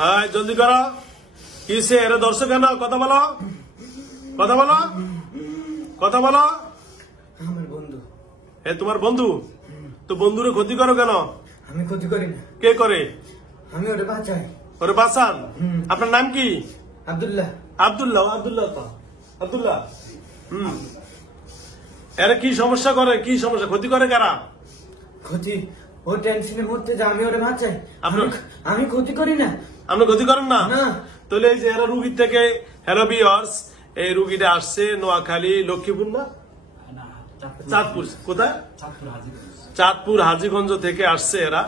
হ্যাঁ জলদি করো। কিসে এরা দর্শক কেন? কথা বলো, কথা বলো, কথা বলো। আমার বন্ধু। এ তোমার বন্ধু? তো বন্ধুরে ক্ষতি করো কেন? আমি ক্ষতি করি না। কে করে? আমি ওরে বাঁচাই। ওরে বাঁচান? আপনার নাম কি? আব্দুল্লাহ। আব্দুল্লাহ? আব্দুল্লাহ তো আব্দুল্লাহ। এরা কি সমস্যা করে? কি সমস্যা ক্ষতি করে কারা? ক্ষতি ও টেনশনে মরতে যা, আমি ওরে বাঁচাই। আপনার- আমি ক্ষতি করি না। আপনি ক্ষতি করেন না? না। তাহলে এই যে এরা রুগীর থেকে হেরোবিয়র্স, এই রুগীটা আসছে নোয়াখালী, লক্ষ্মীপুর না চাঁদপুর, কোথায়? চাঁদপুর হাজীগঞ্জ থেকে আসছে এরা।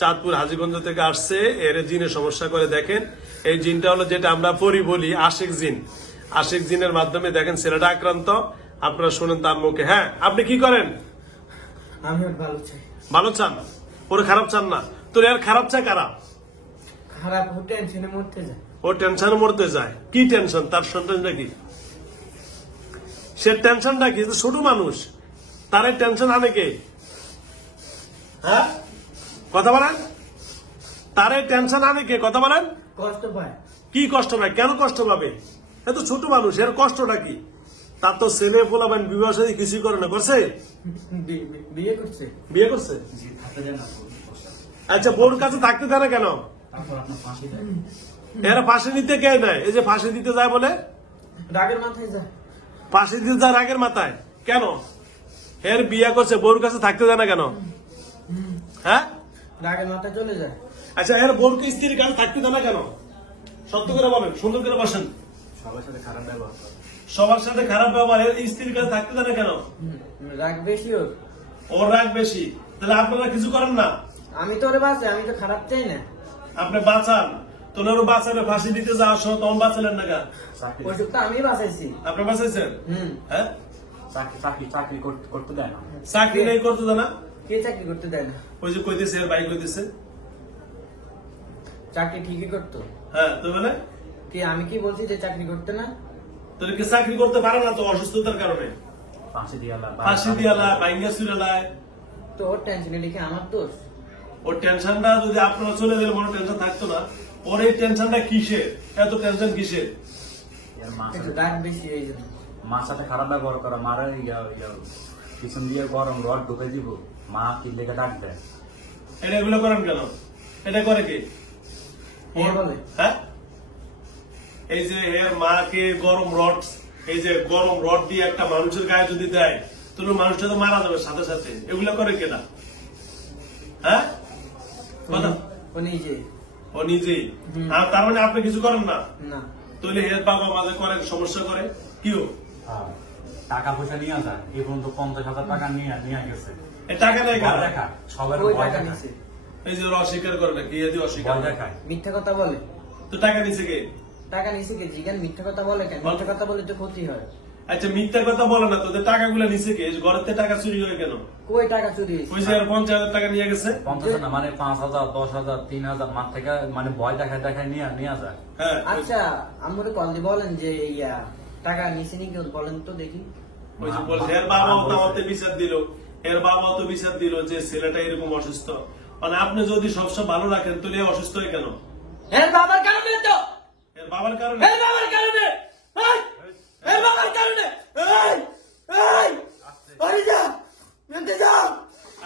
চাঁদপুর হাজীগঞ্জ থেকে আসছে। এর জিনের সমস্যা করে। দেখেন এই জিনটা হলো যেটা আমরা পরি বলি আশিক জিন। আশিক জিনের মাধ্যমে দেখেন ছেলেটা আক্রান্ত। আপনারা শোনেন তার মুখে। হ্যাঁ, আপনি কি করেন? আমি ওর ভালো চাই। ভালো চান, ওরে খারাপ চান না। তোর এর খারাপ চায় কারা? খারাপ ও টেনশনে মরতে যায়। ও টেনশনে মরতে যায়। কি টেনশন? তার সন্তানটা কি? সে টেনশনটা কি? ছোট মানুষ, তার টেনশন আনে কে? হ্যাঁ, কথা বলেন। তার টেনশন আনে কে? কথা বলেন। কষ্ট পায়। কি কষ্ট পায়? কেন কষ্ট পাবে? এত ছোট মানুষ, এর কষ্টটা কি? তার তো ছেলে পোলাবেন বিবাহ সাথে কিছু করে না। করছে? বিয়ে করছে। বিয়ে করছে? আচ্ছা, বোর কাছে থাকতে দেয় না কেন? এরা ফাঁসি নিতে কে নেয়? এই যে ফাঁসি দিতে যায় বলে, রাগের মাথায় যায়। ফাঁসি দিতে যায় রাগের মাথায়। কেন? এর বিয়ে করছে, বোর কাছে থাকতে দেয় না কেন? হ্যাঁ, রাগের মাথায় চলে যায়। আচ্ছা, এর বোরকে স্ত্রীর কাছে থাকতে দেয় না কেন? সত্য করে বলেন, সুন্দর করে বসেন। সবার সাথে খারাপ ব্যবহার করে। সবার সাথে খারাপ ব্যবহার। এর স্ত্রীর কাছে থাকতে দেয় না কেন? রাগ বেশি ওর। ওর রাগ বেশি। তাহলে আপনারা কিছু করেন না? আমি তো ওরে বাঁচাই, আমি তো খারাপ চাই না। আপনি বাঁচান। তোর বাঁচালে ফাঁসি দিতে যাওয়ার সময় তখন বাঁচালেন না কেন? ওষুধ তো আমি বাঁচাইছি। আপনি বাঁচাইছেন? হ্যাঁ, চাকরি করতে দেয় না। চাকরি নেই করতে দেয় না? কে চাকরি করতে দেয় না? ওই যে কইতেছে এর বাইক কইতেছে চাকরি ঠিকই করতো। হ্যাঁ, তো বলে কি আমি কি বলছি যে চাকরি করতে না? তোর কি চাকরি করতে পারে না তো অসুস্থতার কারণে? ফাঁসি ফাঁসি দিয়ালা, বাইঙ্গা চুরালায়। তো ওর টেনশনে লিখে আমার দোষ। ওর টেনশনটা যদি আপনারা চলে গেলে মনে টেনশন থাকতো না। ওর এই টেনশনটা কিসের? এত টেনশন কিসের? একটু রাগ বেশি এই জন্য। মার সাথে খারাপ ব্যবহার করা, মারা পিছন দিয়ে গরম রড ঢুকে দিব, মা কি লেগে ডাক দেয়। এটা এগুলো করেন কেন? এটা করে কে? কে বলে? হ্যাঁ, এই যে এর মাকে গরম রড, এই যে গরম রড দিয়ে একটা মানুষের গায়ে যদি দেয়, তাহলে মানুষটা তো মারা যাবে সাথে সাথে। এগুলো করে কেনা? হ্যাঁ, কথা ও নিজে। ও নিজেই। আর তার মানে আপনি কিছু করেন না? না। তাহলে এর বাবা মাঝে করে সমস্যা করে কিও? টাকা পয়সা নিয়ে যায়, এই পর্যন্ত 50,000 টাকা নিয়ে গেছে। এই টাকা নেই কেন? দেখা সবার ওই ভয় টাকা দেখায়। নিছে। এই যে ওরা অস্বীকার করে না, কি এদি অস্বীকার ভয় করে? দেখায়। মিথ্যা কথা বলে। তো টাকা নিছে কে? টাকা নিছে কে? জিগান মিথ্যা কথা বলে কেন? মিথ্যা কথা বলে তো ক্ষতি হয়। আচ্ছা, মিথ্যা কথা বলে না, তোদের টাকাগুলো নিছে কে? ঘরের থেকে টাকা চুরি হয় কেন? কই টাকা চুরি ওই যে আর 50,000 টাকা নিয়ে গেছে। 50 না, মানে 5,000, 10,000, 3,000 মার থেকে মানে ভয় দেখায় নিয়ে যায়। হ্যাঁ, আচ্ছা, আমার কল দিয়ে বলেন যে ইয়া টাকা নিছে নি কেউ বলেন তো দেখি। ওই যে বলছে এর বাবাও তো আমাকে বিচার দিল। এর বাবাও তো বিচার দিল যে ছেলেটা এরকম অসুস্থ। মানে আপনি যদি সবসময় ভালো রাখেন তাহলে এ অসুস্থ হয় কেন? এর বাবার কারণে তো। এর বাবার কারণে? এর বাবার কারণে। এই! এর বাবার কারণে। এই! এই! ওরে যা! নিতে যাও!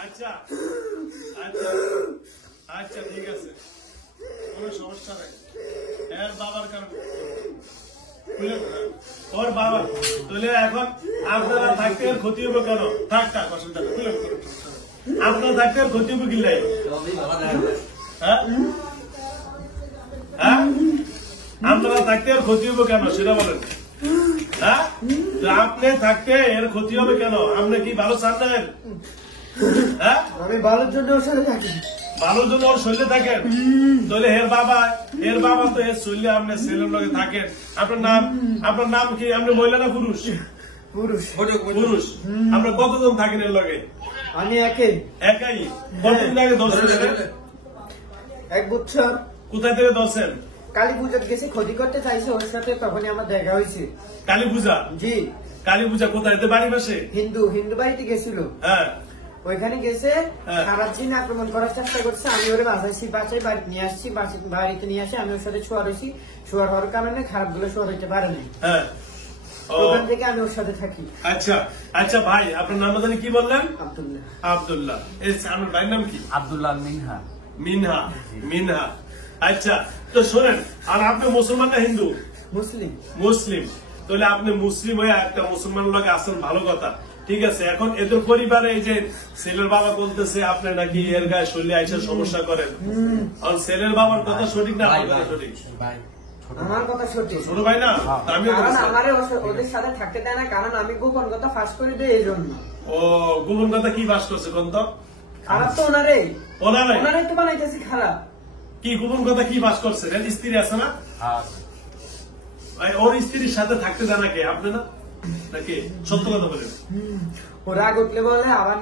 আচ্ছা, আচ্ছা, আচ্ছা, ঠিক আছে, কোনো সমস্যা নাই। এর বাবার কারণে ওর বাবা, তাহলে এখন আপনারা থাকতে এর ক্ষতি হবে কেন? থাক অসুবিধা নেই, আপনারা থাকতে এর ক্ষতি হবে কিনলে? হ্যাঁ, হ্যাঁ, আপনারা থাকতে এর ক্ষতি হবে কেন সেটা বলেন। হ্যাঁ, আপনি থাকতে এর ক্ষতি হবে কেন? আপনি কি ভালো চান না? হ্যাঁ, আমি ভালোর জন্য ওর সাথে থাকি। ভালোর জন্য ওর শরীরে থাকেন। তাহলে এর বাবা তো এর শরীরে আপনার ছেলের লগে থাকেন। আপনার নাম কি? আপনি মহিলা না পুরুষ? পুরুষ। পুরুষ। আপনার কতজন থাকেন এর লগে? আমি একাই। কতদিন আগে ধরছেন? 1 বছর। কোথায় থেকে ধরছেন? কালী পূজা গেছি, ক্ষতি করতে চাইছে ওর সাথে, তখনই আমার দেখা হয়েছে। কালী পূজা? জি। কালী পূজা কোথায়? বাড়ি পাশে? হিন্দু বাড়িতে গেছিল। হ্যাঁ, ওইখানে গেছে হ্যাঁ। সারাদিন আক্রমণ করার চেষ্টা করছে, আমি ওরে বাঁচাইছি, বাঁচাই বাড়িতে নিয়ে আসছি, বাড়িতে নিয়ে আসি আমি ওর সাথে শোয়ার হয়েছি, শোয়ার হওয়ার কারণে খারাপ গুলো শোয়ার হইতে পারে নাই, হ্যাঁ ও ওখান থেকে আমি ওর সাথে থাকি। আচ্ছা আচ্ছা ভাই আপনার নামটা জানি কি বললেন? আব্দুল্লাহ। আব্দুল্লাহ। এই আমার ভাইয়ের নাম কি? আব্দুল্লাহ মিনহা। মিনহা। মিনহা। আচ্ছা তো শোনেন, আর আপনি মুসলমান না হিন্দু? মুসলিম। মুসলিম। তাহলে আপনি মুসলিম হয়ে একটা মুসলমান লোকে আসেন, ভালো কথা, ঠিক আছে। এখন এদের পরিবারে এই যে ছেলের বাবা বলতেছে আপনি নাকি এর গায়ে শরীরে আইসা সমস্যা করেন, আর ছেলের বাবার কথা সঠিক না আপনার কথা সঠিক? আমার কথা সঠিক। ছোট ভাই না? তা আমিও কারণ বলছি। আমারে ওদের সাথে থাকতে দেয় না, কারণ আমি গোপন কথা ফাঁস করে দিই এই জন্য। ও গোপন কথা কি বাস করছে কোন তো? খারাপ তো ওনারে, ওনারে ওনারে তো বানাইতেছি খারাপ। কি গোপন কথা কি বাস করছে? এর স্ত্রী আছে না? হ্যাঁ। ভাই, ওর স্ত্রীর সাথে থাকতে জানা কে? আপনি না নাকি? সত্য কথা বলেন। ও রাগ উঠলে বলে আবার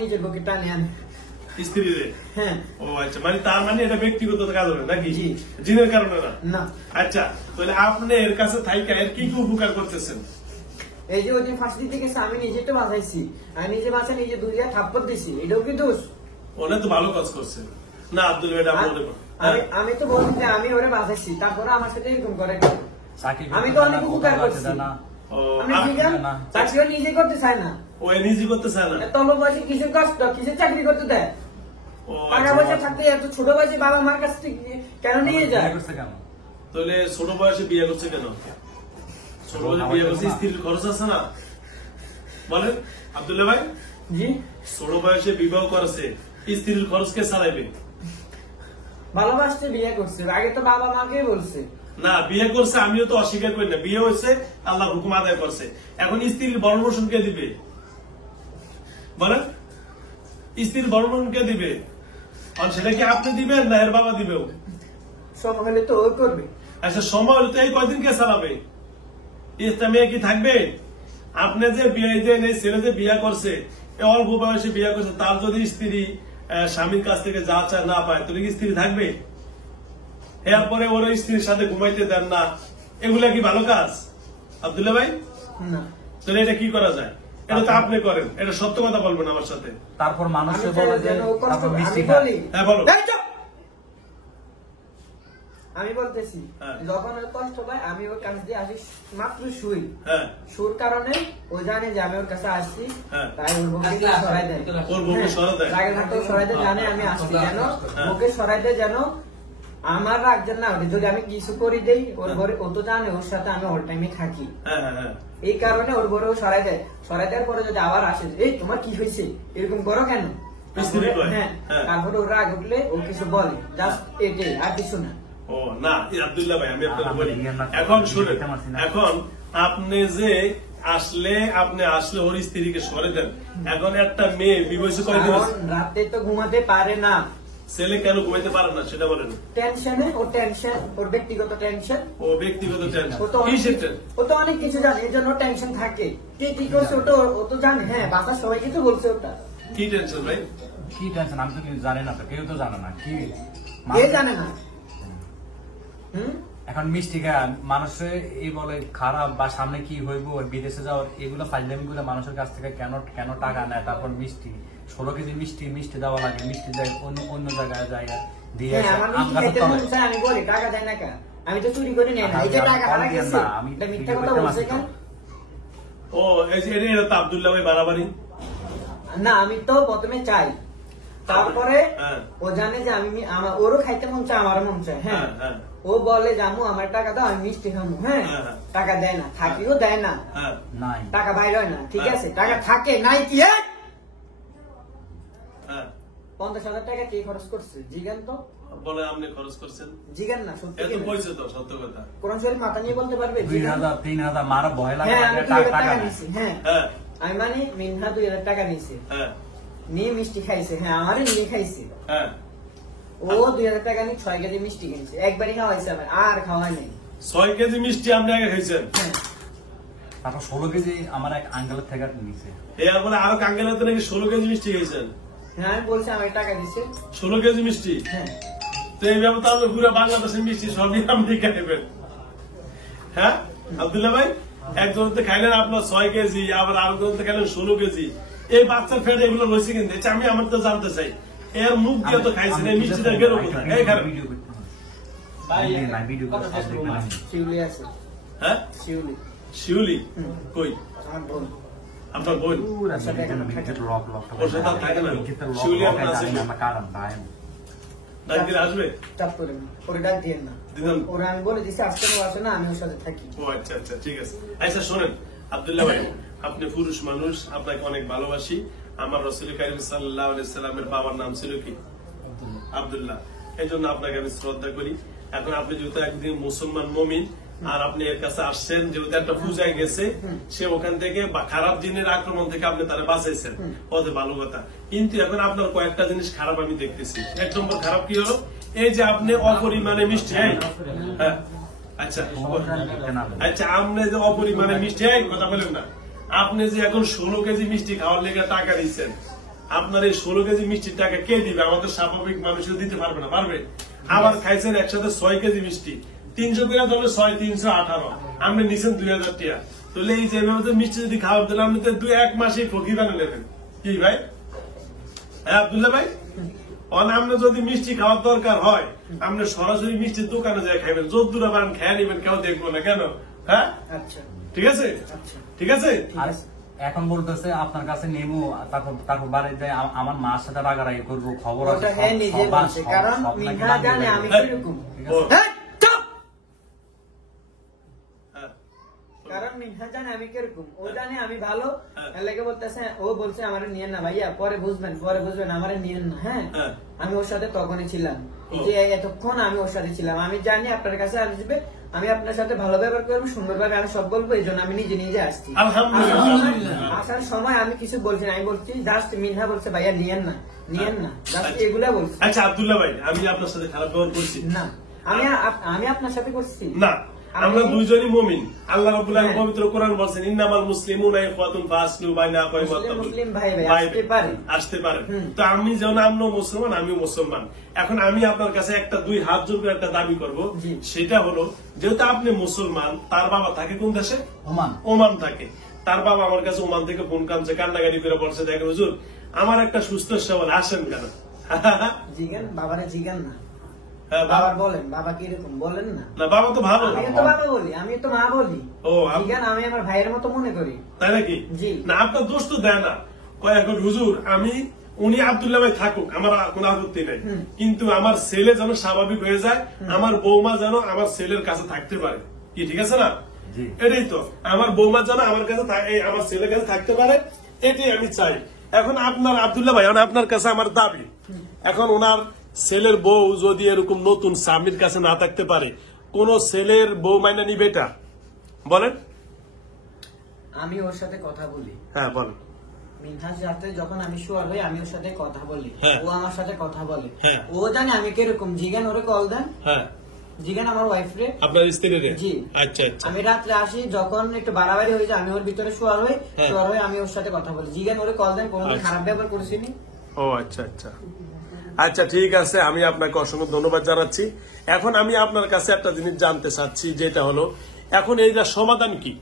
নিজের বুকে টানে আনে। স্ত্রী রে? হ্যাঁ। ও আচ্ছা, মানে তার মানে এটা ব্যক্তিগত কাজ হবে নাকি? জি। জিনের কারণে না? না। আচ্ছা তাহলে আপনি এর কাছে থাইকা এর কি কি উপকার করতেছেন? এই যে ওই দিন ফাঁসি দিতে গেছে আমি নিজে তো বাঁচাইছি, আমি নিজে বাঁচা নিজে দুইয়া থাপ্পড় দিছি, এটাও কি দোষ? ওনে তো ভালো কাজ করছে না আব্দুল ভাই, এটা আপনি মনে করেন? আমি তো বলছি যে আমি ওরে বাঁচাইছি, তারপরে আমার সাথে এরকম করে কেন? চাকরি আমি তো অনেক উপকার করছি। ও, আমি আপ- ঠিক আছে, চাকরিও নিজে করতে চাই না, ও এ নিজে করতে চায় না? এত অল্প বয়সে কিসের কষ্ট, কিসের চাকরি করতে দেয়? ও টাকা আচ্ছা। পয়সা থাকতে এত ছোট বয়সে বাবা মার কাছ থেকে কেন নিয়ে যায়? করছে কেন? তাহলে ছোট বয়সে বিয়ে করছে কেন? ছোট বয়সে বিয়ে করছে, স্ত্রীর খরচ আছে না? বলেন আব্দুল্লাহ ভাই, জি, ছোট বয়সে বিবাহ করেছে, স্ত্রীর খরচ কে চালাইবে? ভালোবাসতে বিয়ে করছে, আগে তো বাবা মাকে বলছে। না, বিয়ে করছে আমিও তো অস্বীকার করি না, বিয়ে হয়েছে আল্লাহ হুকুম আদায় করছে। এখন স্ত্রীর ভরণ পোষণ কে দিবে বলেন? স্ত্রীর ভরণ পোষণ কে দিবে? আর সেটা কি আপনি দিবেন না এর বাবা দিবেও? সব হলে তো ও করবে। আচ্ছা সময় হলে তো এই কয়দিন কে চালাবে? ইস্তা মেয়ে কি থাকবে? আপনি যে বিয়ে যে ছেলে যে বিয়ে করছে, এই অল্প বয়সে বিয়ে করছে, তার যদি স্ত্রী স্বামীর কাছ থেকে যা চায় না পায়, তাহলে কি স্ত্রী থাকবে? এরপরে ওর স্ত্রীর সাথে ঘুমাইতে দেন না, এগুলা কি ভালো কাজ আব্দুল্লাহ ভাই? না, তাহলে এটা কি করা যায়? এটা তো আপনি করেন, এটা সত্য কথা বলবেন আমার সাথে। তারপর মানুষ আমি বলে চাই যে যেন ও কষ্ট তারপর পায়। মিষ্টি আমি খায়। বলি, হ্যাঁ বলো। এই চুপ! আমি বলতেছি হ্যাঁ। যখন ওর কষ্ট পায় আমি ওর কাছ দিয়ে আসি, মাত্র শুই, হ্যাঁ শুর কারণে ও জানে যে আমি ওর কাছে আসছি, হ্যাঁ। তাই ওর বউকে সরাই দেয়। ওর বউকে সরাই দেয়? রাগে থাকতে সরাই দেয়, জানে আমি আসছি, যেন হ্যাঁ। ওকে সরাই দেয়, যেন আমার রাগ যেন না ওঠে। যদি আমি কিছু করে দেই ওর হ্যাঁ। ঘরে, ও তো জানে ওর সাথে আমি ওর টাইমে থাকি, হ্যাঁ হ্যাঁ হ্যাঁ। এই কারণে ওর ঘরে ও সরাই দেয়। সরাই দেওয়ার পরে যদি আবার আসে, এই তোমার কি হয়েছে, এরকম করো কেন? স্ত্রী কয়? হ্যাঁ, হ্যাঁ। তারপরে ওর রাগ উঠলে ও কিছু বলে, জাস্ট এটাই, আর কিছু না। ও না আব্দুল্লাহ ভাই, আমি আপনাকে না, বলি, আমি না- এখন শুনেন, বুঝতে পারছি না। এখন আপনি যে আপনি আসলে ওর স্ত্রীকে সরে দেন, এখন একটা মেয়ে বিবাহিত কয়দিন কারণ আছে? রাতে তো ঘুমাতে পারে না, ছেলে কেন ঘুমাইতে পারে না সেটা বলেন। টেনশনে, ওর টেনশন, ওর ব্যক্তিগত টেনশন, ও ব্যক্তিগত টেনশন, ও তো অনেক কিসের কিছু- টেনশন? ও তো অনেক কিছু জানে, এর জন্য টেনশন থাকে। কে কি করছে ও তো জানে, হ্যাঁ বাসার সবাইকে তো বলছে ওটা। কি টেনশন ভাই? কি টেনশন? আমি তো কিছু জানি না, তো কেউ তো জানে না কি কে জানে না? এখন মিষ্টি খায় মানুষে এই বলে খারাপ বা সামনে কি হইব, বিদেশে যাওয়ার এগুলো ফাইজলামি গুলো মানুষের কাছ থেকে কেন কেন টাকা নেয়? তারপর মিষ্টি 16 কেজি মিষ্টি দেওয়া লাগে, মিষ্টি যায় অন্য জায়গায় যায় দিয়ে হ্যাঁ, আসে, আমার আম মিষ্টি গাছের খাইতে তলায়। মন চায়, আমি বলি টাকা দেয় না কেন? আমি তো চুরি করে নেই না, এই যে টাকা হারা গেছে, আমি এটা মিথ্যা ভিডিও কথা করতে বলছে পারছি কেন? ও এই যে এটা তো আব্দুল্লাহ ভাই বাড়াবাড়ি। না, আমি তো প্রথমে চাই, তারপরে হ্যাঁ। ও জানে যে আমি ওরও খাইতে মন চায়, আমারও মন চায়, হ্যাঁ। হ্যাঁ, হ্যাঁ। ও বলে জামু আমার টাকা দাও, আমি মিষ্টি খামু, হ্যাঁ। হ্যাঁ, হ্যাঁ। টাকা দেয় না, থাকিও দেয় না, হ্যাঁ নাই টাকা বাইর হয় না, ঠিক হ্যাঁ। আছে, টাকা থাকে নাই কি? হ্যাঁ 50,000 টাকা কে খরচ করছে জিগান তো? বলে আপনি খরচ করছেন, জিগান না, সত্যি এত কি না? কইছে তো সত্য কথা। কোরআন শরীফ মাথা নিয়ে বলতে পারবে? 2000 3000 মারা ভয় লাগে, হ্যাঁ, আমি টাকা 2000 টাকা নেয়। নিছি, হ্যাঁ। হ্যাঁ আমি মানে মিনহা 2000 টাকা নিছে, হ্যাঁ নিয়ে মিষ্টি খাইছে, হ্যাঁ আমারে নিয়ে খাইছে। হ্যাঁ। ও 2000 টাকা নিয়ে 6 কেজি মিষ্টি কিনছে, একবারই খাওয়াইছে আমার, আর খাওয়াই নাই। 6 কেজি মিষ্টি আপনি আগে খাইছেন? হ্যাঁ। তারপর 16 কেজি আমার এক আঙ্কেলের থেকে নিছে। এরপরে আরো কাঙ্গেল হাতে নাকি 16 কেজি মিষ্টি খাইছেন? হ্যাঁ, আমি বলছি আমার টাকা দিছে, 16 কেজি মিষ্টি? হ্যাঁ। তো এইভাবে তাহলে পুরো বাংলাদেশের মিষ্টি সবই আপনি খাইবেন? হ্যাঁ আব্দুল্লাহ ভাই, একজনতে খাইলেন আপনার 6 কেজি, আবার আরেকজনতে খাইলেন 16 কেজি, এই বাচ্চার পেটে এগুলো রয়েছে কিন্তু এটা আমি আমার তো জানতে চাই এর মুখ দিয়ে তো খাইছেন এই মিষ্টিটা গেল কোথায় এই খারাপ শিউলি আছে, হ্যাঁ শিউলি। শিউলি কই আমার বোন। আপনার বোন ওর সাথে আর থাকে না শিউলি আপনার আছে ডাক দিলে আসবে চাপ করে না, ওরে ডাক দিয়েন না। দিলাম। ওরা আমি বলে দিছি আজকে ও আসে না, আমি ওর সাথে থাকি। ও আচ্ছা আচ্ছা ঠিক আছে আচ্ছা শোনেন আব্দুল্লাহ ভাই আপনি পুরুষ মানুষ আপনাকে অনেক ভালোবাসি আমার রাসূল কারীম সাল্লাল্লাহু আলাইহি সাল্লামের বাবার নাম ছিল কি আব্দুল্লাহ এই জন্য আপনাকে আমি শ্রদ্ধা করি এখন আপনি যেহেতু একদিন মুসলমান মুমিন আর আপনি এর কাছে আসছেন যেহেতু একটা পূজায় গেছে সে ওখান থেকে বা খারাপ জিনের আক্রমণ থেকে আপনি তারা বাঁচাইছেন ওদের ভালো কথা কিন্তু এখন আপনার কয়েকটা জিনিস খারাপ আমি দেখতেছি এক নম্বর খারাপ কি হলো এই যে আপনি অপরিমাণে মিষ্টি হ্যাঁ আচ্ছা আচ্ছা আপনি যে অপরিমাণে মিষ্টি কথা বলেন না আপনি যে এখন 16 কেজি মিষ্টি খাওয়ার লেগে টাকা দিচ্ছেন আপনার এই 16 কেজি মিষ্টির টাকা কে দিবে আমাদের স্বাভাবিক মানুষের দিতে পারবে না পারবে আবার খাইছেন একসাথে 6 কেজি মিষ্টি 300 করে ধরলে 6 318 আপনি নিছেন 2000 টাকা তাহলে এই যে মিষ্টি যদি খাওয়ার দিলে আপনি তো 2-1 মাসেই ফকির বানিয়ে নেবেন কি ভাই হ্যাঁ আব্দুল্লাহ ভাই আপনি যদি মিষ্টি খাওয়ার দরকার হয় আপনি সরাসরি মিষ্টির দোকানে যায় খাইবেন যত দূর আবার খেয়ে নিবেন কেউ দেখবো না কেন হ্যাঁ আচ্ছা ঠিক আছে ঠিক আছে আর এখন বলতেছে আপনার কাছে নেমু তারপর বাড়ি যায় আমার মার সাথে রাগারাগি করবো খবর আছে ওটা হ্যাঁ নিজে বলছে, কারণ মিঠা জানে আমি কিরকম। হ্যাঁ, চুপ! হ্যাঁ, কারণ মিঠা জানে আমি কিরকম, ও জানে আমি ভালো। হ্যাঁ। এর লাগে বলতেছে ও বলছে আমারে নিয়েন না ভাইয়া, পরে বুঝবেন আমারে নিয়েন না। হ্যাঁ হ্যাঁ। আমি ওর সাথে তখনই ছিলাম, এই যে এতক্ষণ আমি ওর সাথে ছিলাম। আমি জানি আপনার কাছে আসবে, আমি আপনার সাথে ভালো ব্যবহার করবো, সুন্দরভাবে আমি সব বলবো, এই জন্য আমি নিজে নিজে আসছি। আলহামদুলিল্লাহ। আসার সময় আমি কিছু বলছি না, আমি বলছি জাস্ট মিনহা বলছে ভাইয়া নিয়েন না জাস্ট এগুলা বলছি। আচ্ছা আব্দুল্লাহ ভাই আমি আপনার সাথে খারাপ ব্যবহার করছি না আমি আপনার সাথে করছি না আমরা দুইজনই মুমিন আল্লাহ রাব্বুল আলামিন পবিত্র কোরআন বলেছেন ইন্নামাল মুসলিমুনা ইখওয়াতুন ফাসলু বাইনা আখাওয়াতিকুম মুসলিম ভাই আসতে পারে আসতে পারে তো আমি যেমন আপনিও মুসলমান আমিও মুসলমান এখন আমি আপনার কাছে একটা 2 হাত জোর করে একটা দাবি করব সেটা হলো যেহেতু আপনি মুসলমান তার বাবা থাকে কোন দেশে ওমান থাকে তার বাবা আমার কাছে ওমান থেকে ফোন কানছে কান্নাকাটি করে বলছে দেখেন হুজুর আমার একটা সুস্থ সবল আসেন কেন জিগান বাবারে জিগান না হ্যাঁ বাবা বলেন বাবা কিরকম বলেন না না বাবা তো ভালো আমি তো বাবা বলি, আমি তো মা বলি। ও জিগান আমি আমার ভাইয়ের মতো মনে করি। তাই নাকি জি না আপনার দোষ তো দেয় না কয় এখন হুজুর আমি উনি আব্দুল্লাহ ভাই থাকুক আমার কোনো আপত্তি নেই কিন্তু আমার ছেলে যেন স্বাভাবিক হয়ে যায় আমার বৌমা যেন আমার ছেলের কাছে থাকতে পারে কি ঠিক আছে না এটাই তো আমার বৌমা যেন আমার কাছে আমার ছেলের কাছে থাকতে পারে এটাই আমি চাই এখন আপনার আব্দুল্লাহ ভাই আপনার কাছে আমার দাবি এখন ওনার ছেলের বউ যদি এরকম নতুন স্বামীর কাছে না থাকতে পারে কোন ছেলের বউ মাইনা নিবে এটা বলেন আমি ওর সাথে কথা বলি। হ্যাঁ বলেন মিনহাজ রাতে যখন আমি শোয়ার হই আমি ওর সাথে কথা বলি, হ্যাঁ। ও আমার সাথে কথা বলে, হ্যাঁ। ও জানে আমি কিরকম। জিগান ওরে কল দেন, হ্যাঁ জিগান আমার ওয়াইফ রে, আপনার স্ত্রী রে জি আচ্ছা আচ্ছা আমি রাত্রে আসি যখন একটু বাড়াবাড়ি হয়ে যায় আমি ওর ভিতরে শোয়ার হই, হ্যাঁ। শোয়ার হয়ে আমি ওর সাথে কথা বলি। জিগান ওরে কল দেন, কোনোদিন আচ্ছা। খারাপ ব্যবহার করেছিনি। ও আচ্ছা আচ্ছা আচ্ছা ঠিক আছে আমি আপনাকে অসংখ্য ধন্যবাদ জানাচ্ছি এখন আমি আপনার কাছে একটা জিনিস জানতে চাচ্ছি যেটা হলো এখন এইটা সমাধান কি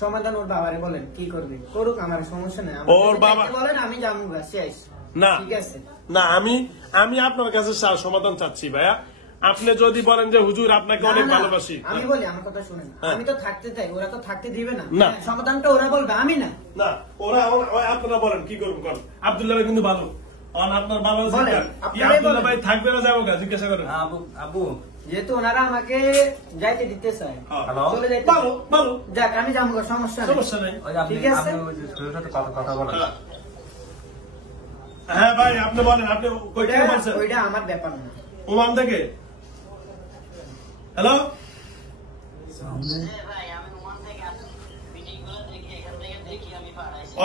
সমাধান ওর বাবারে বলেন কি করবে করুক, আমার সমস্যা নেই। ওর বাবা বলেন আমি যাবো শেষ। না ঠিক আছে না আমি আপনার কাছে সমাধান চাচ্ছি ভাইয়া আপনি যদি বলেন যে হুজুর আপনাকে অনেক না, না, ভালোবাসি আমি বলি আমার কথা শুনেন, হ্যাঁ। আমি তো থাকতে চাই, ওরা তো থাকতে দিবে না। না। সমাধানটা ওরা বলবে, আমি না। না আপনারা বলেন কি করবো করেন আব্দুল্লাহ ভাই কিন্তু ভালো আপনার বাবা বলেন, কি আপনারাই আব্দুল্লাহ বলেন। ভাই থাকবে না যাবো জিজ্ঞাসা করেন আবু যেহেতু ওনারা আমাকে যাইতে দিতে চায়, হ্যালো চলে যাইতে ভালো ভালো যাক, আমি যাবো, সমস্যা নেই। সমস্যা নেই ওই আপনি ঠিক আছে। আপনি ওই যে ছোটোর সাথে কথা বলেন হ্যাঁ ভাই আপনি বলেন আপনি কই থেকে ওইটা- বলছেন ওইটা আমার ব্যাপার না। ওমান থেকে হ্যালো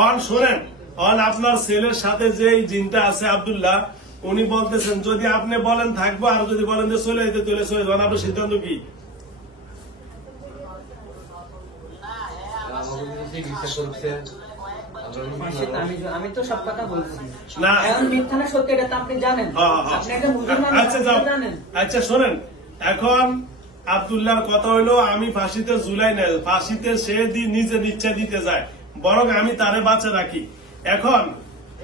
অন শোনেন অন আপনার ছেলের সাথে যে এই জিনটা আছে আব্দুল্লাহ উনি বলতেছেন যদি আপনি বলেন থাকবো আর যদি বলেন যে চলে যেতে চলে চলে যান আপনার সিদ্ধান্ত কি আমি তো সব কথা বলছি না। এখন মিথ্যা না সত্যি এটা তো আপনি জানেন। আপনি একটা মুসলমান, আচ্ছা আপনি যাও তো জানেন। আচ্ছা শোনেন এখন আব্দুল্লাহর কথা হইলো আমি ফাঁসিতে ঝুলাই না ফাঁসিতে সে নিজের ইচ্ছা দিতে যায় বরং আমি তারে বাঁচে রাখি। এখন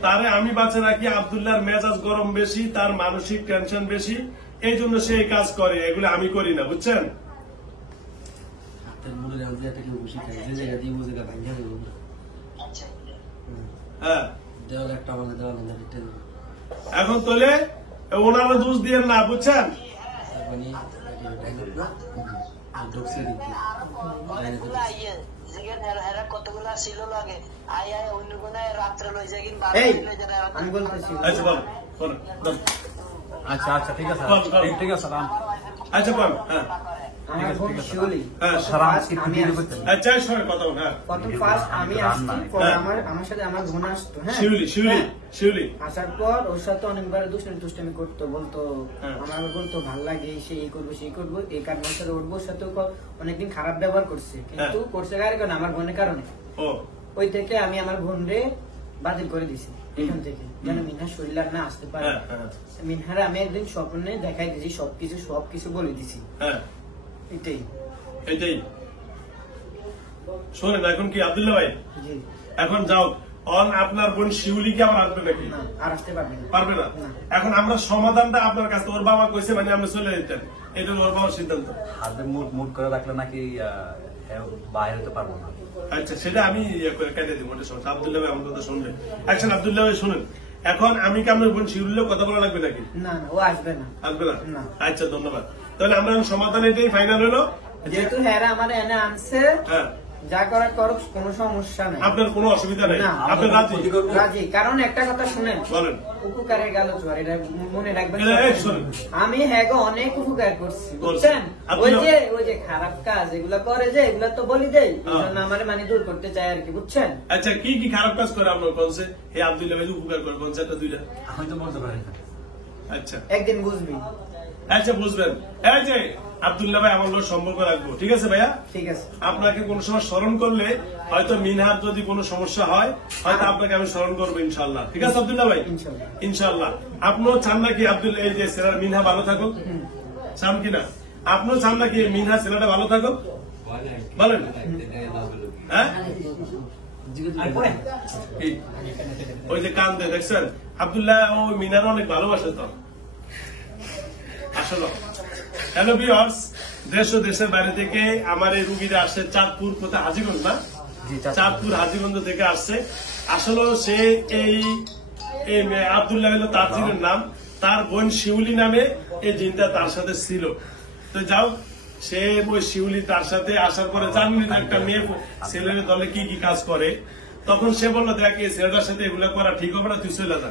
তারে আমি বাঁচে রাখি, আব্দুল্লাহর মেজাজ গরম বেশি, তার মানসিক টেনশন বেশি, এই জন্য সে এই কাজ করে, এগুলো আমি করি না, বুঝছেন? হ্যাঁ, এখন তোলে ওনারা দোষ দিয়ে না, বুঝছেন? এই আমি বলতেছি আচ্ছা বল, বল, বল। আচ্ছা আচ্ছা ঠিক আছে বল, বল। ঠিক আছে আচ্ছা বল। হ্যাঁ, আমার বোন শিউলি হ্যাঁ, আমি আসছি। আচ্ছা এর সঙ্গে কথা বল। হ্যাঁ, প্রথম ফার্স্ট আমি আসছি, পরে আমার সাথে আমার বোন আসতো। হ্যাঁ, শিউলি, শিউলি, হ্যাঁ। শিউলি। আসার পর ওর সাথে অনেকবার দুষ্টামি করতো, বলতো হ্যাঁ। আমার বলতো ভাল লাগে, সে এই করবো সেই করবো, এই কারণে সাথে ওর বউর সাথে অনেকদিন খারাপ ব্যবহার করছে, কিন্তু করছে কারণে আমার বোনের কারণে। ও ওই থেকে আমি আমার বোন রে বাতিল করে দিছি এখান থেকে, যেন মিনহা শরীর না আসতে পারে। হ্যাঁ, হ্যাঁ, মিনহারে আমি একদিন স্বপ্নে দেখাই দিয়েছি, সবকিছু বলে দিছি। হ্যাঁ, এটাই। এটাই। শোনেন, এখন কি আব্দুল্লাহ ভাই, জি, এখন যাও অন আপনার বোন শিউলি কি আবার আসবে নাকি? না আর আসতে পারবে না। পারবে না। না। এখন আমরা সমাধানটা আপনার কাছে, ওর বাবা কইছে মানে আমরা চলে যেতেন, এটা ওর বাবার সিদ্ধান্ত। হাতে মুড মুড করে রাখলে নাকি বাইরে হতে পারবো না। আচ্ছা, সেটা আমি কেটে দিব, ওটা সমস্যা। আব্দুল্লাহ ভাই আমার কথা শুনবেন। আচ্ছা আব্দুল্লাহ ভাই শুনেন, এখন আমি কি আপনার বোন শিউলির কথা বলা লাগবে নাকি? না না, ও আসবে না। আসবে না? না। আচ্ছা, ধন্যবাদ। তাহলে আমরা সমাধান এটাই ফাইনাল হলো। যেহেতু হ্যাঁ আমার এনে আনছে, হ্যাঁ, যা করার করুক, কোনো সমস্যা নেই। আপনার কোনো অসুবিধা নেই, না। আপনি রাজি? রাজি, কারণ একটা কথা শুনেন, বলেন। উপকারের গেল জোয়ার, এটা মনে রাখবেন। এই শোনেন, আমি হ্যাঁ গো অনেক উপকার করছি, বলছি। বুঝছেন? আপনি- ওই যে খারাপ কাজ এগুলা করে, যে এগুলা তো বলি দেই, এই জন্য আমার মানে দূর করতে চাই আর কি, বুঝছেন? আচ্ছা কি কি খারাপ কাজ করে আপনার কোনছে? হে আব্দুল্লাহ ভাই উপকার করে কোনছে, একটা দুইটা? আমি তো বলতে পারি না। আচ্ছা, একদিন বুঝবি। আচ্ছা বুঝবেন। এই যে আব্দুল্লাহ ভাই আমার লোক সম্পর্ক রাখবো, ঠিক আছে ভাইয়া? ঠিক আছে। আপনাকে কোন সময় স্মরণ করলে হয়তো মিনহার যদি কোনো সমস্যা হয়, হয়তো আপনাকে আমি স্মরণ করবো ইনশাল্লাহ, ঠিক আছে আব্দুল্লাহ ভাই? ইনশাল্লাহ। ইনশাল্লাহ। আপনিও চান নাকি আব্দুল্লাহ এই যে ছেলেরা মিনহা ভালো থাকুক? চান কিনা? আপনিও চান নাকি মিনহা ছেলেটা ভালো থাকুক? বলেন। হ্যাঁ, এই, ওই যে কান্দে দেখছেন, আব্দুল্লাহ ওই মিনার অনেক ভালোবাসে তো আসলে। হ্যালো ভিউয়ার্স, দেশ ও দেশের বাইরে থেকে আমার এই রুগীরা আসছে চাঁদপুর, কোথায় হাজীগঞ্জ না? জি, চাঁদপুর। চাঁদপুর হাজীগঞ্জ থেকে আসছে। আসলে সে এই আব্দুল্লাহ হলো তার জিনের নাম, তার বোন শিউলি নামে এই জিনটা তার সাথে ছিল। তো যাও, সে ওই শিউলি তার সাথে আসার পরে জানলি না একটা মেয়ে ছেলের দলে কি কি কাজ করে, তখন সে বললো দেখ এই ছেলেটার সাথে এগুলো করা ঠিক হবে না, তুই চলে যা।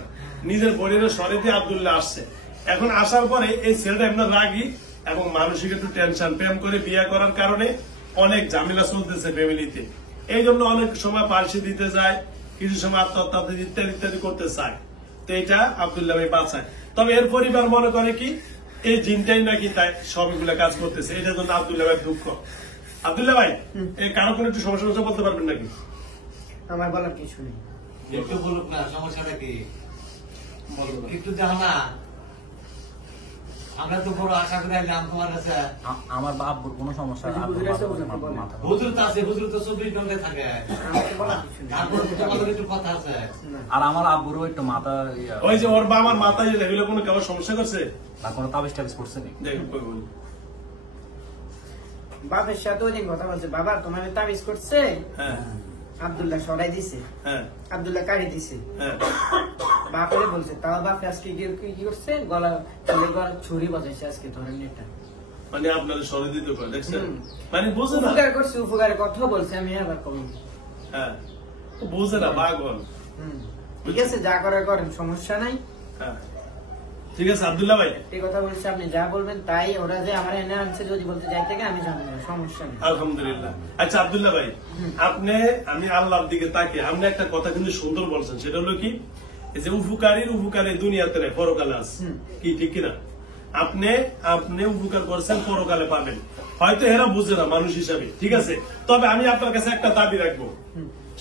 নিজের বোনের সরে দিয়ে আব্দুল্লাহ আসছে। এখন আসার পরে এই ছেলেটা এমন রাগি এবং মানসিক একটু টেনশন, প্রেম করে বিয়ে করার কারণে অনেক ঝামেলা চলতেছে ফ্যামিলিতে। এই জন্য অনেক সময় পার্সি দিতে যায়, কিছু সময় আত্মহত্যা ইত্যাদি ইত্যাদি করতে চায়। তো এটা আব্দুল্লাহ ভাই বাঁচায়। তবে এর পরিবার মনে করে কি এই জিনটাই নাকি তাই সবগুলা কাজ করতেছে, এটার জন্য আব্দুল্লাহ ভাই দুঃখ। আব্দুল্লাহ ভাই, এই কারো কোনো একটু সমস্যা বলতে পারবেন নাকি? আমার বলার কিছু নেই। একটু বলুক না, সমস্যাটা কি? একটু দেখো না, আমরা তো বড় আশা করে এলাম তোমার কাছে। আমার বাবুর কোনো সমস্যা না, হুজুর আছে, হুজুরকে আমার বলেন। মাথা হুজুর তো আছে, হুজুর তো 24 ঘন্টায় থাকে। আমাকে বলার কিছু নেই। তারপর তোমাদের একটু কথা আছে। না। আর আমার আব্বুরও একটু মাথা ওই যে ওর বা আমার মাথায় এগুলো কোনো কেমন সমস্যা করছে? না কোনো তাবিজ টাবিজ করছে নি। দেখুন কই বলি। বাপের সাথে ওই দিন কথা বলছে, বাবা তোমার তাবিজ করছে, হ্যাঁ, আব্দুল্লাহ সরাই দিছে, হ্যাঁ, আব্দুল্লাহ কাড়ি দিছে। হ্যাঁ। বাপরে বলছে, তাও বাপে আজকে কি করছে, গলা ছুরি বাজাইছে আজকে, ধরেন এটা। মানে আপনাদের সরে দিতে পারে, দেখছেন? হুম। মানে বুঝে না। উপকার করছে, উপকারের কথা বলছে, আমি আবার কম। হ্যাঁ, বুঝে না, পাগল। ঠিক আছে, যা করার করেন, সমস্যা নাই। হ্যাঁ, ঠিক আছে আব্দুল্লাহ ভাই, এই কথা বলছে, আপনি যা বলবেন তাই। ওরা যে আমার এনে আনছে, যদি বলতে যাই থেকে আমি জানবো না, সমস্যা নেই। আলহামদুলিল্লাহ। আচ্ছা আব্দুল্লাহ ভাই, আপনি আমি আল্লাহর দিকে তাকিয়ে আপনি একটা কথা কিন্তু সুন্দর বলছেন, সেটা হলো কি এই যে উপকারীর উপকারে দুনিয়াতে নেই, পরকালে আছে। কি ঠিক কিনা? আপনি উপকার করছেন, পরকালে পাবেন। হয়তো এরা বুঝে না মানুষ হিসাবে, ঠিক আছে? তবে আমি আপনার কাছে একটা দাবি রাখবো,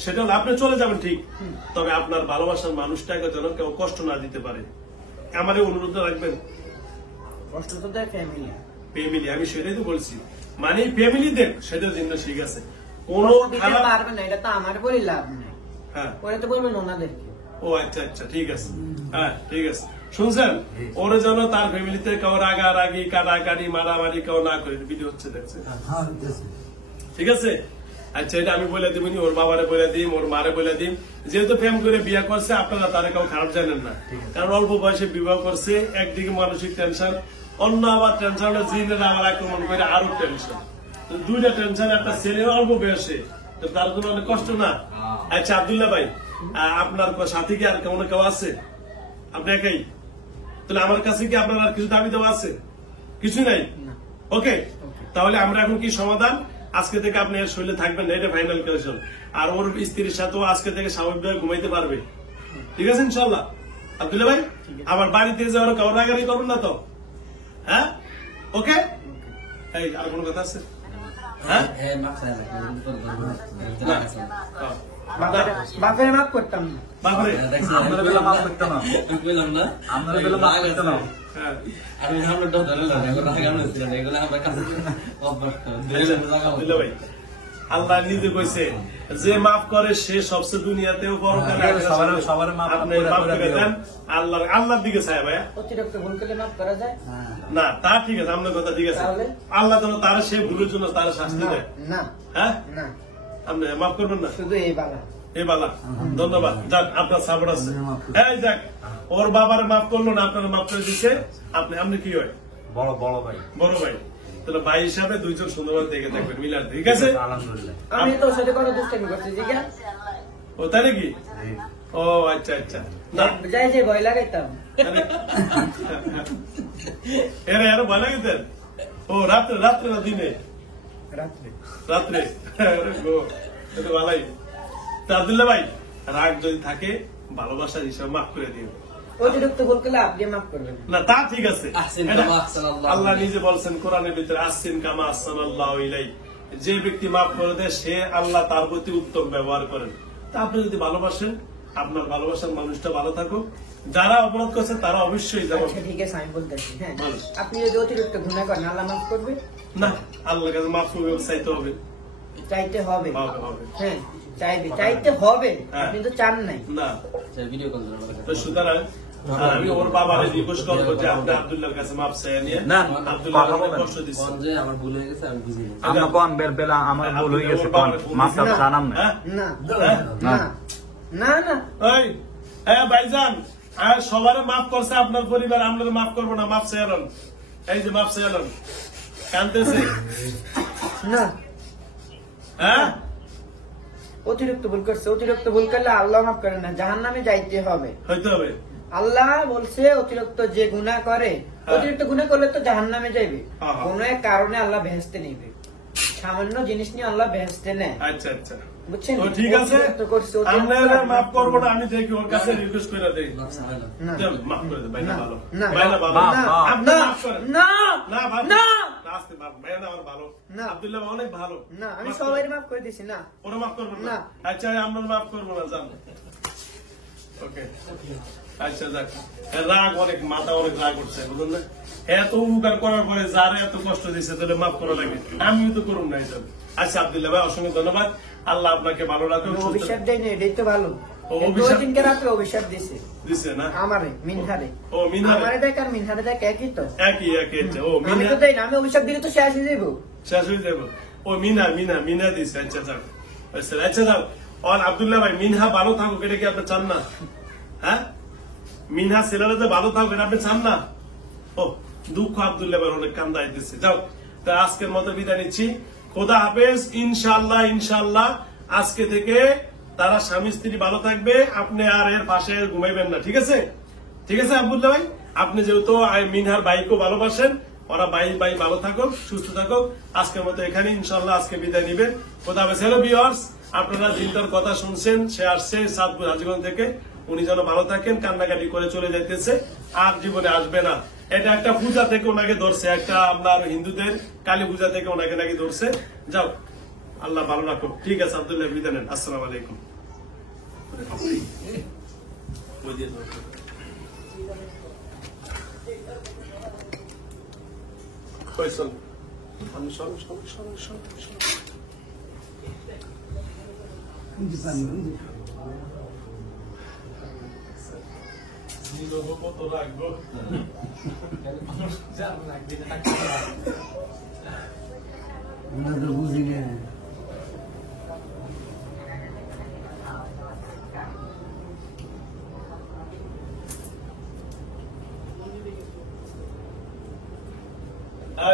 সেটা হলো আপনি চলে যাবেন ঠিক, তবে আপনার ভালোবাসার মানুষটাকে যেন কেউ কষ্ট না দিতে পারে, আমার এই অনুরোধ রাখবেন। কষ্ট তো দেয় ফ্যামিলি। ফ্যামিলি, আমি সেটাই তো বলছি, মানে ফ্যামিলি দেন সেটার জন্য ঠিক আছে। কোনো কষ্ট দিতে খারাপ পারবে না, এটা তো আমার বলি লাভ নেই, হ্যাঁ ওরা তো বলবেন ওনাদেরকে। ও আচ্ছা আচ্ছা ঠিক আছে, হ্যাঁ ঠিক আছে। শুনছেন, ওরে যেন তার ফ্যামিলিতে কেউ রাগারাগি কাটাকাটি মারামারি কেউ না করে, ভিডিও হচ্ছে দেখছে, ঠিক আছে? আচ্ছা এটা আমি বলে দিবনি, ওর বাবারে বলে দিম, ওর মারে বলে দিম, যেহেতু প্রেম করে বিয়ে করছে আপনারা তারা কেউ খারাপ জানেন না, কারণ অল্প বয়সে বিবাহ করছে, একদিকে মানসিক টেনশন, অন্য আবার টেনশন জিনেরা আমার আক্রমণ করে আরো টেনশন, দুইটা টেনশন একটা ছেলে অল্প বয়সে, তো তার জন্য অনেক কষ্ট না। আচ্ছা আব্দুল্লাহ ভাই, আপনার সাথী কি আর কেউ আছে? আপনি একাই? তাহলে আমার কাছে কি আপনার আর কিছু দাবি দেওয়া আছে? কিছু নাই? ওকে, তাহলে আমরা এখন কি সমাধান, আজকে থেকে আপনি এর শরীরে থাকবেন না, এটা ফাইনাল কন্ডিশন। আর ওর স্ত্রীর সাথেও আজকে থেকে স্বাভাবিকভাবে ঘুমাইতে পারবে, ঠিক আছে ইনশাল্লাহ? আব্দুল্লাহ ভাই, আবার বাড়িতে যাওয়ার কাউ রাগারি করবেন না তো, হ্যাঁ? ওকে, এই আর কোনো কথা আছে? হ্যাঁ, বাপের মাফ করতাম না। বাপরে, আপনারা বেলা মাফ করতে না, আপনারা বেলা মাফ করতে না। হ্যাঁ আব্দুল্লাহ ভাই, আল্লাহ নিজে কইছে যে মাফ করে সে সবচেয়ে দুনিয়াতেও পরকালে সবার মাফ আপনি মাফ করে দেন, আল্লাহর দিকে চায় ভাইয়া। অতিরিক্ত ভুল করলে মাফ করা যায় না তা ঠিক আছে, আপনার কথা ঠিক আছে, তাহলে? আল্লাহ যেন তার সে ভুলের জন্য তার শাস্তি না, দেয়, না হ্যাঁ? না, আপনি মাফ করবেন না? শুধু এই বালা। এই বালা, ধন্যবাদ, যাক আপনার সাপোর্ট আছে। এই যাক, ওর বাবার মাফ করলো না, আপনার মাফ করে দিচ্ছে, আপনি কি হয়? বড় বড় ভাই, বড় ভাই, তাহলে ভাই হিসাবে দুইজন সুন্দরভাবে দেখে থাকবেন, মিলান, ঠিক আছে? আলহামদুলিল্লাহ। আমি তোর সাথে কোনো দুষ্টামি করছি, ঠিক আছে? ও তাই নাকি? ও আচ্ছা আচ্ছা, না যাই যে ভয় লাগাইতাম। এরা আরো ভালো গেতেন? ও রাত্রে রাত্রে না দিনে? রাত্রে রাত্রে, আরে গো, এটা ভালোই। তা আব্দুল্লাহ ভাই, রাগ যদি থাকে ভালোবাসার হিসাব মাফ করে দিও। অতিরিক্ত ভুল করলে আপনি মাফ করবেন। না তা ঠিক আছে, আহসিন এটা কামা আহসানাল্লাহু আল্লাহ নিজে বলছেন কোরআনের ভিতরে, আসছেন কামা আহসানাল্লাহু ইলাইহি, যে ব্যক্তি মাফ করে দেয় সে আল্লাহ তার প্রতি উত্তম ব্যবহার করেন। তা আপনি যদি ভালোবাসেন, আপনার ভালোবাসার মানুষটা ভালো থাকুক, যারা অপরাধ করছে তারা অবশ্যই যেমন, আচ্ছা ঠিক আছে, আমি বলতেছি, হ্যাঁ বল। আপনি যদি অতিরিক্ত গুনাহ করেন আল্লাহ মাফ করবে? না আল্লাহর কাছে মাফ করবে, চাইতে হবে, চাইতে হবে, হবে, হবে। হ্যাঁ চাইতে হবে, হ্যাঁ। আপনি তো চান নাই। না ভিডিও কল তো সুতরাং আমি ওর বাবারে রিকোয়েস্ট করবো যে আপনি আব্দুল্লাহর কাছে মাপ চাইয়া নিয়ে, না, আব্দুল্লাহ কথা অনেক বলেন। কষ্ট দিচ্ছে, যে আমার ভুল হয়ে গেছে, আমি বুঝিনি। আমরা কোন বেলা আমার ভুল হয়ে গেছে, কোন মাফটা জানাম না। হ্যাঁ? না হ্যাঁ? না না না ওই, হ্যাঁ ভাইজান, আর সবারে মাফ করছে আপনার পরিবার, আমরা মাফ করবো না, মাফ চাইলাম, এই যে মাফ চাইলাম, কানতেছে, না, হ্যাঁ? অতিরিক্ত ভুল করছে, অতিরিক্ত ভুল করলে আল্লাহ মাফ করে না, জাহান্নামে যাইতে হবে। হইতে হবে, আল্লাহ বলছে অতিরিক্ত যে গুনাহ করে, অতিরিক্ত গুনাহ করলে তো জাহান্নামে যাইবে, হ্যাঁ। কোন এক কারণে আল্লাহ বেহেশতে নিবে, সামান্য জিনিস নিয়ে আল্লাহ বেহেশতে নেয়, আচ্ছা আচ্ছা, বুঝছেন? তো ঠিক আছে, অতিরিক্ত করছে, আমরা অতিরিক্ত মাফ করবো না, আমি দেখি ওর কাছে রিকোয়েস্ট করে দেই, না মাফ করে দে, ভাইনা ভালো, না, ভাইনা ভালো, মাফ, মাফ। আপনি না মাফ করেন। না না ভাই, না না আস্তে মাফ, ভাইনা আমার ভালো, না। আব্দুল্লাহ অনেক ভালো, না, আমি মাফ সবাই করেন। মাফ করে দিছি না। ওরা মাফ করবো না? না। আচ্ছা আমরা মাফ করবো না, জান। ওকে, আচ্ছা যাক, রাগ অনেক, মাথা অনেক রাগ উঠছে, বুঝলেন না? এত উপকার করার পরে যারা এত কষ্ট দিচ্ছে তাহলে মাফ করা লাগে, আমিও তো করুন না এটা। আচ্ছা আব্দুল্লাহ ভাই, অসংখ্য ধন্যবাদ, আল্লাহ আপনাকে ভালো রাখুন, আমি সুস্থ অভিশাপ দেয়নি, এটাই তো ভালো। ও, এই অভিশাপ? 2 দিনকে রাত্রে অভিশাপ দিছে দিচ্ছে না? আমারে, মিনহারে। ও, মিনহারে? আমারে দেখ আর মিনহারে দেখ একই তো। একই একই, আচ্ছা, ও আমি মিনা তো দেই না, আমি অভিশাপ দিলে তো শেষ হয়ে যাবো। শেষ হয়ে যাবো, ও মিনা দিচ্ছে, আচ্ছা যাক, আচ্ছা যাক, আর আব্দুল্লাহ ভাই, মিনহা ভালো থাকুক, এটা কি আপনি চান না? হ্যাঁ, মিনহা ছেলেরা যে ভালো থাকুক, এটা আপনি চান না? ও দুঃখ আব্দুল্লাহ ভাই অনেক কান্দা আইতেছে। যাও, তা আজকের মতো বিদায় নিচ্ছি, খোদা হাফেজ, ইনশাআল্লাহ ইনশাআল্লাহ আজকে থেকে তারা স্বামী স্ত্রী ভালো থাকবে, আপনি আর এর পাশে ঘুমাইবেন না, ঠিক আছে? ঠিক আছে আব্দুল্লাহ ভাই, আপনি যেহেতু মিনহার বাইকেও ভালোবাসেন, ওরা ভাই ভালো থাকুক, সুস্থ থাকুক, আজকের মতো এখানে ইনশাআল্লাহ আজকে বিদায় নিবেন, খোদা হাফেজ। হ্যালো ভিউয়ার্স, আপনারা দিনটার কথা শুনছেন, সে আসছে চাঁদপুর হাজীগঞ্জ থেকে, উনি যেন ভালো থাকেন, কান্নাকাটি করে চলে যাইতেছে, আর জীবনে আসবে না। এটা একটা পূজা থেকে ওনাকে ধরছে, একটা আপনার হিন্দুদের কালী পূজা থেকে ওনাকে নাকি ধরছে। যাও, আল্লাহ ভালো রাখুক, ঠিক আছে আব্দুল্লাহ, বিদায় নেন, আসসালামু আলাইকুম। ফয়সাল, আমি সব কত রাখবো বুঝি না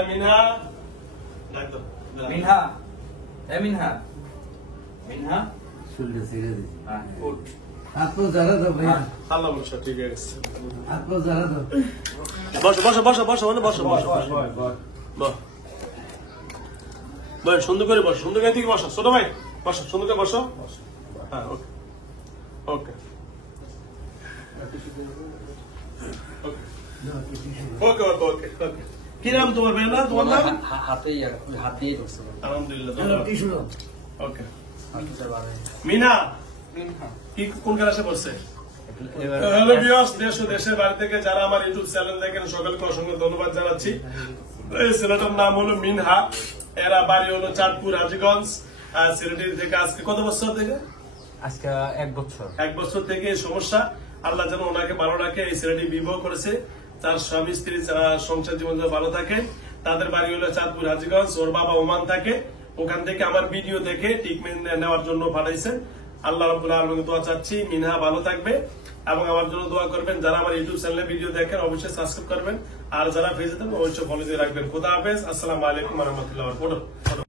মিনহা ডাক দাও। মিনহা এ মিনহা মিনহা শুনলে ছেড়ে দিছি হ্যাঁ উঠ আপনি যারা তো ভাইয়া আল্লাহ বলছো ঠিক আছে আপনি যারা তো বসো বসো বসো বসো মানে বসো বসো বস বস সুন্দর করে বসো সুন্দর করে দিকে বসো ছোট ভাই বসো সুন্দর করে বসো হ্যাঁ ওকে ওকে ওকে ওকে ওকে ওকে কি নাম তোমার ভাই না তোমার নাম হাতে হাত দিয়ে করছে আলহামদুলিল্লাহ টিস্যু ওকে মিনা কি কোন ক্লাসে পড়ছে হ্যালো ভিউয়ার্স দেশ ও দেশের বাইরে থেকে যারা আমার ইউটিউব চ্যানেল দেখেন সকলকে অসংখ্য ধন্যবাদ জানাচ্ছি এই ছেলেটার নাম হলো মিনহা এরা বাড়ি হলো চাঁদপুর হাজীগঞ্জ ছেলেটি থেকে আজকে কত বছর থেকে আজকে 1 বছর 1 বছর থেকে এই সমস্যা আল্লাহ যেন ওনাকে ভালো রাখে এই ছেলেটি বিবাহ করেছে তার স্বামী স্ত্রী সংসার জীবন যেন ভালো থাকে তাদের বাড়ি হলো চাঁদপুর হাজীগঞ্জ ওর বাবা ওমান থাকে ওখান থেকে আমার ভিডিও দেখে ট্রিটমেন্ট নেওয়ার জন্য পাঠাইছেন আল্লাহ রাব্বুল আলামিনের দোয়া চাচ্ছি মিনহা ভালো থাকবে এবং আমার জন্য দোয়া করবেন যারা আমার ইউটিউব চ্যানেলে ভিডিও দেখেন অবশ্যই সাবস্ক্রাইব করবেন আর যারা ফেসবুকে অবশ্যই ফলো দিয়ে রাখবেন খোদা হাফেজ আসসালামু আলাইকুম ওয়া রাহমাতুল্লাহি ওয়া বারাকাতুহু